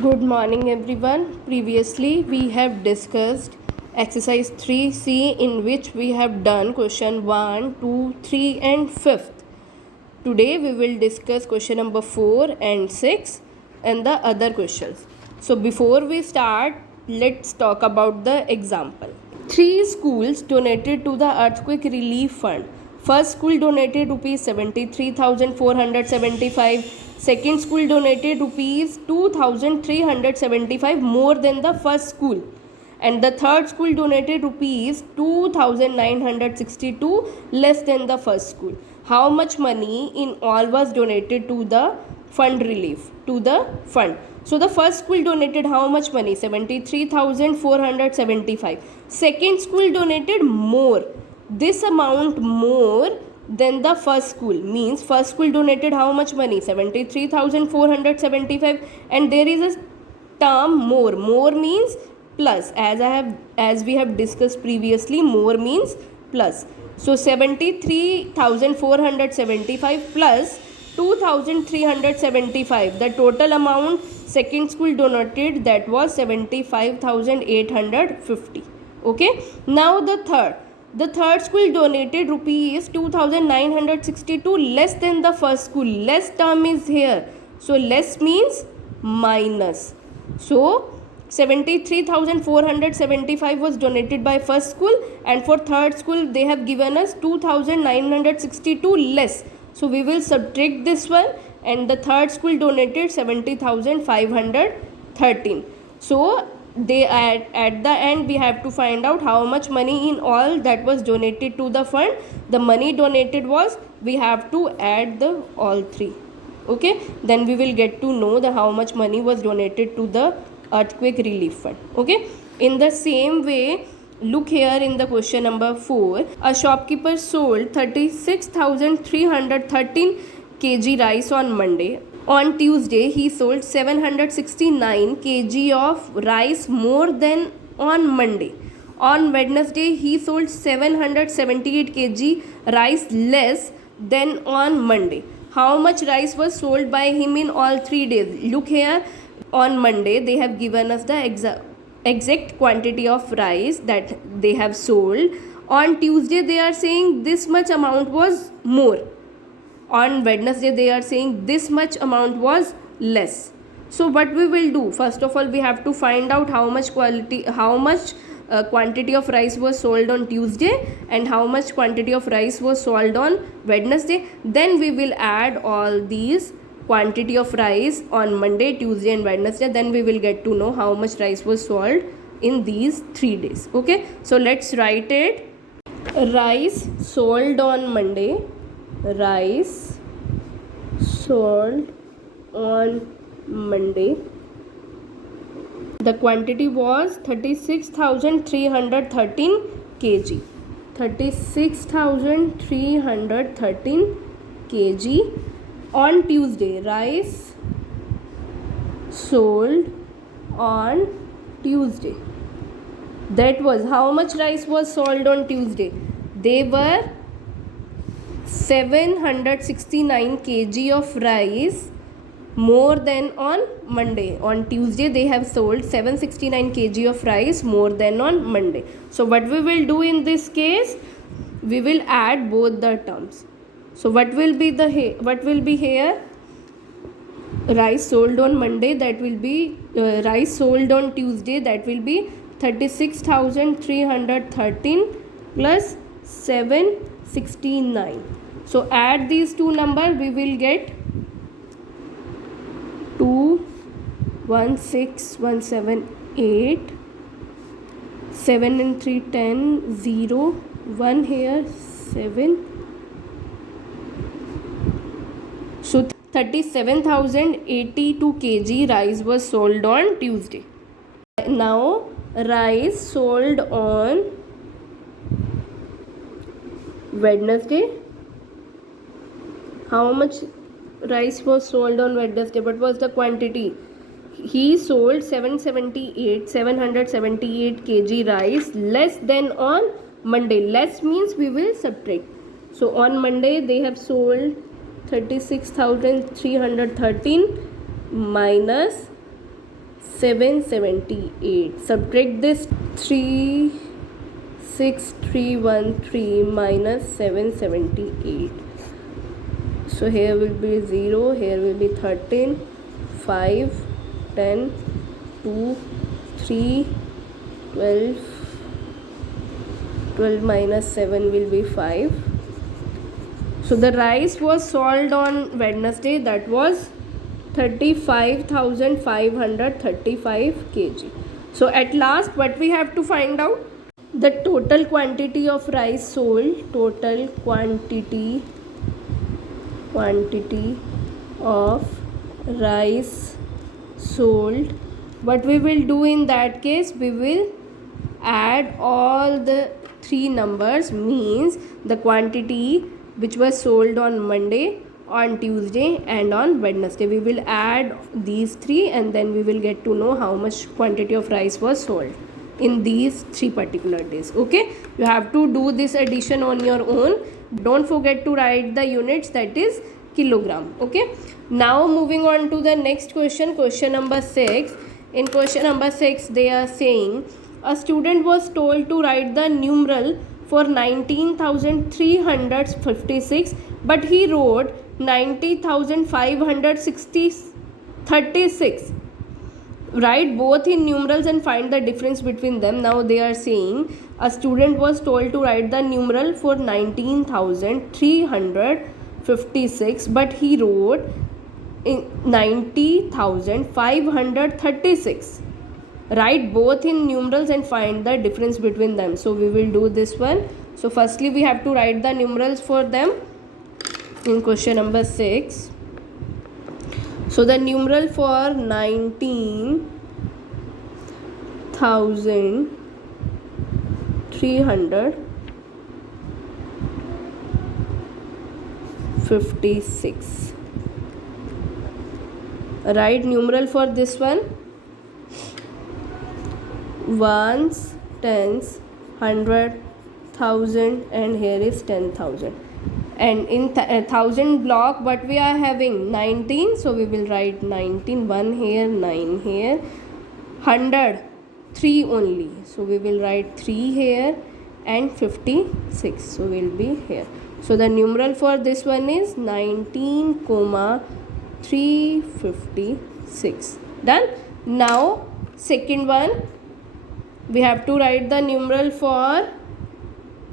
Good morning everyone. Previously we have discussed exercise 3C in which we have done question 1, 2, 3 and 5th. Today we will discuss question number 4 and 6 and the other questions. So before we start, let's talk about the example. Three schools donated to the earthquake relief fund. First school donated rupees 73,475. Second school donated rupees 2,375 more than the first school. And the third school donated rupees 2,962 less than the first school. How much money in all was donated to the fund relief, to the fund? So the first school donated how much money? 73,475. Second school donated more. This amount more than the first school means first school donated how much money? 73,475. And there is a term more. More means plus. As we have discussed previously, more means plus. So 73,475 plus 2,375, the total amount second school donated, that was 75,850. Okay, now the third school donated rupees 2,962 less than the first school. Less term is here, so less means minus. So 73,475 was donated by first school, and for third school they have given us 2,962 less. So we will subtract this one, and the third school donated 70,513. So they at the end we have to find out how much money in all that was donated to the fund. The money donated was, we have to add the all three. Okay, then we will get to know the how much money was donated to the earthquake relief fund. Okay, in the same way, look here in the question number 4. A shopkeeper sold 36,313 kg rice on Monday. On Tuesday, he sold 769 kg of rice more than on Monday. On Wednesday, he sold 778 kg rice less than on Monday. How much rice was sold by him in all 3 days? Look here, on Monday they have given us the exact quantity of rice that they have sold. On Tuesday they are saying this much amount was more. On Wednesday they are saying this much amount was less. So what we will do, first of all we have to find out how much quantity of rice was sold on Tuesday and how much quantity of rice was sold on Wednesday. Then we will add all these quantity of rice on Monday, Tuesday and Wednesday. Then we will get to know how much rice was sold in these 3 days. Okay, so let's write it. Rice sold on Monday. Rice sold on Monday. The quantity was 36,313 kg. 36,313 kg. On Tuesday, rice sold on Tuesday. That was how much rice was sold on Tuesday? They were 769 kg of rice more than on Monday. On Tuesday they have sold 769 kg of rice more than on Monday. So what we will do in this case, we will add both the terms. So what will be here? Rice sold on Monday, that will be rice sold on Tuesday, that will be 36,313 plus 769. So add these two numbers, we will get 216,178. 7 and 3 10, 0, 1 here, 7. So 37,082 kg rice was sold on Tuesday. Now rice sold on Wednesday. How much rice was sold on Wednesday? What was the quantity? He sold 778 kg rice less than on Monday. Less means we will subtract. So on Monday they have sold 36,313 minus 778. Subtract this 36313 minus 778. So here will be 0, here will be 13, 5, 10, 2, 3, 12. 12 minus 7 will be 5. So the rice was sold on Wednesday, that was 35,535 kg. So at last what we have to find out? The total quantity of rice sold, total quantity of rice sold. What we will do in that case, we will add all the three numbers, means the quantity which was sold on Monday, on Tuesday and on Wednesday. We will add these three and then we will get to know how much quantity of rice was sold in these 3 particular days. Okay, you have to do this addition on your own. Don't forget to write the units, that is kilogram. Okay, now moving on to the next question, question number 6. In question number 6 they are saying a student was told to write the numeral for 19,356, but he wrote 90,536. Write both in numerals and find the difference between them. Now they are saying a student was told to write the numeral for 19,356, but he wrote 90,536. Write both in numerals and find the difference between them. So we will do this one. So firstly we have to write the numerals for them in question number 6. So the numeral for 19,356. Write numeral for this one. Ones, tens, 100, 1000 and here is 10,000. And in 1000 block what we are having? 19. So we will write 19, 1 here, 9 here. 100, 3 only. So we will write 3 here and 56. So will be here. So the numeral for this one is 19,356. Done. Now second one, we have to write the numeral for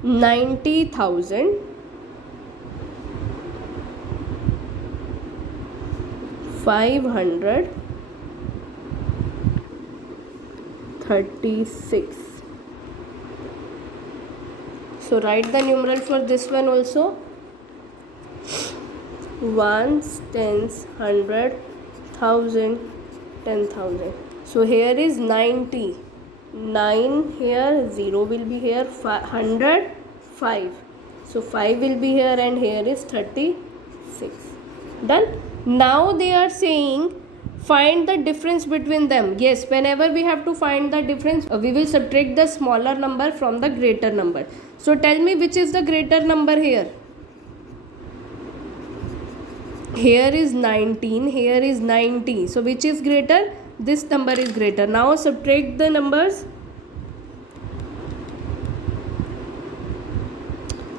90,536. So write the numeral for this one also. Ones, tens, 100, 1000, 10,000. So here is 90. 9 here, 0 will be here, 100, 5. So 5 will be here and here is 36. Done. Now they are saying find the difference between them. Yes, whenever we have to find the difference, we will subtract the smaller number from the greater number. So tell me which is the greater number here. Here is 19, here is 90. So which is greater? This number is greater. Now subtract the numbers.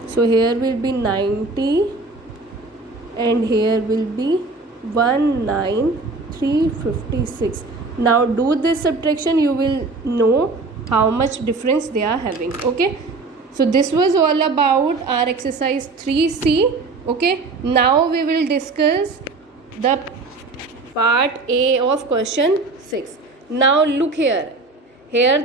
So here will be 90 and here will be 19,356. Now do this subtraction, you will know how much difference they are having. Okay, so this was all about our exercise 3C. Okay, now we will discuss the part A of question 6. Now look here. Here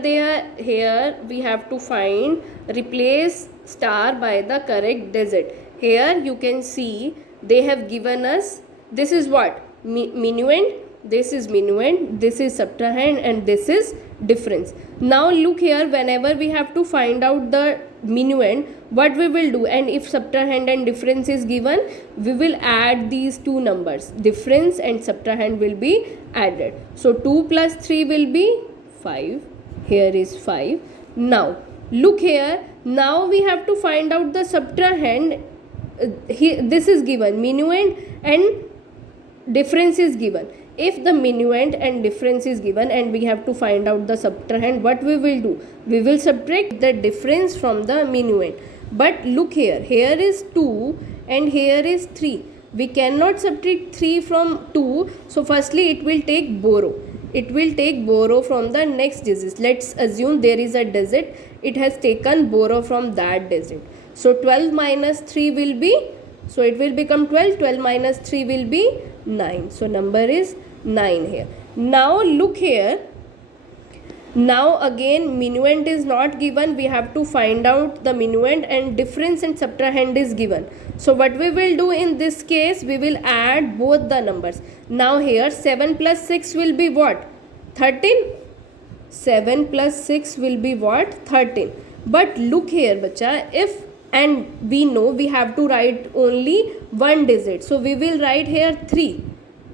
we have to find, replace star by the correct digit. Here you can see they have given us, this is what? Minuend, this is minuend, this is subtrahend and this is difference. Now look here, whenever we have to find out the minuend, what we will do, and if subtrahend and difference is given, we will add these two numbers, difference and subtrahend will be added. So 2 plus 3 will be 5. Here is 5. Now look here, now we have to find out the subtrahend. This is given, minuend and difference is given. if the minuend and difference is given and we have to find out the subtrahend, what we will do? We will subtract the difference from the minuend. But look here, here is 2 and here is 3. We cannot subtract 3 from 2. So firstly it will take borrow. It will take borrow from the next digit. Let's assume there is a digit. It has taken borrow from that digit. So 12 minus 3 will be, so it will become 12. 12 minus 3 will be 9. So number is 9 here. Now look here. Now again minuend is not given. We have to find out the minuend, and difference and subtrahend is given. So what we will do in this case, we will add both the numbers. Now here 7 plus 6 will be what? 13. 7 plus 6 will be what? 13. But look here bacha, if, and we know we have to write only one digit. So we will write here 3.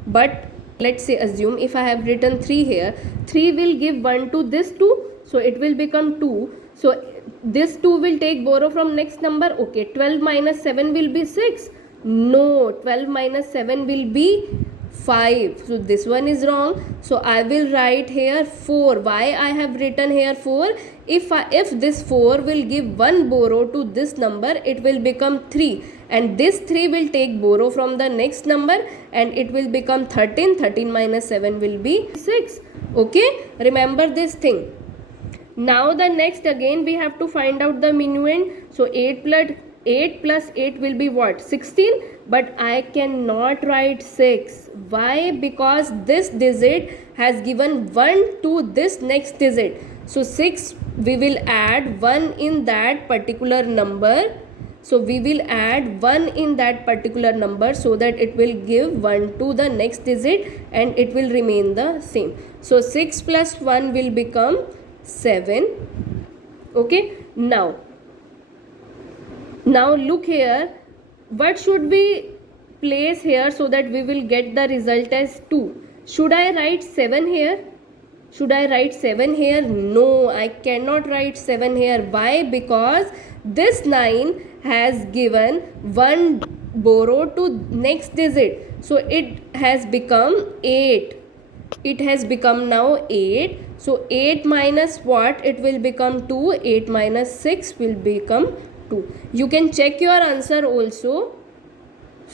But let's say assume if I have written 3 here, 3 will give 1 to this 2. So it will become 2. So this 2 will take borrow from next number. Okay, 12 minus 7 will be 6. No, 12 minus 7 will be 5. So this one is wrong. So I will write here 4. Why I have written here 4? If this 4 will give 1 borrow to this number, it will become 3. And this 3 will take borrow from the next number and it will become 13. 13 minus 7 will be 6. Okay, remember this thing. Now the next again we have to find out the minuend. So 8 plus 8 will be what? 16. But I cannot write 6. Why? Because this digit has given 1 to this next digit. So 6 we will add 1 in that particular number. So we will add 1 in that particular number so that it will give 1 to the next digit and it will remain the same. So 6 plus 1 will become 7. Okay, now look here, what should we place here so that we will get the result as 2? Should I write 7 here? Should I write 7 here? No, I cannot write 7 here. Why? Because this 9 has given 1 borrow to next digit. So it has become 8. It has become now 8. So 8 minus what? It will become 2. 8 minus 6 will become 2. You can check your answer also.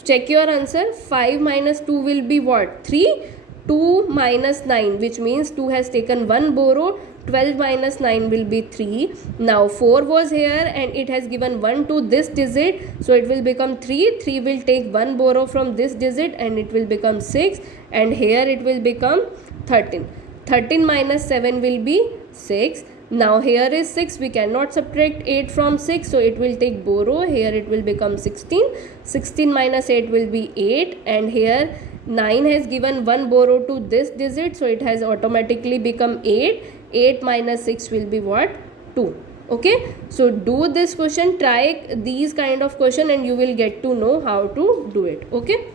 Check your answer. 5 minus 2 will be what? 3. 2 minus 9, which means 2 has taken 1 borrow. 12 minus 9 will be 3. Now 4 was here and it has given 1 to this digit. So it will become 3. 3 will take 1 borrow from this digit and it will become 6. And here it will become 13. 13 minus 7 will be 6. Now here is 6. We cannot subtract 8 from 6. So it will take borrow. Here it will become 16. 16 minus 8 will be 8. And here 9 has given 1 borrow to this digit. So it has automatically become 8. 8 minus 6 will be what? 2. Okay. So do this question. Try these kind of question and you will get to know how to do it. Okay.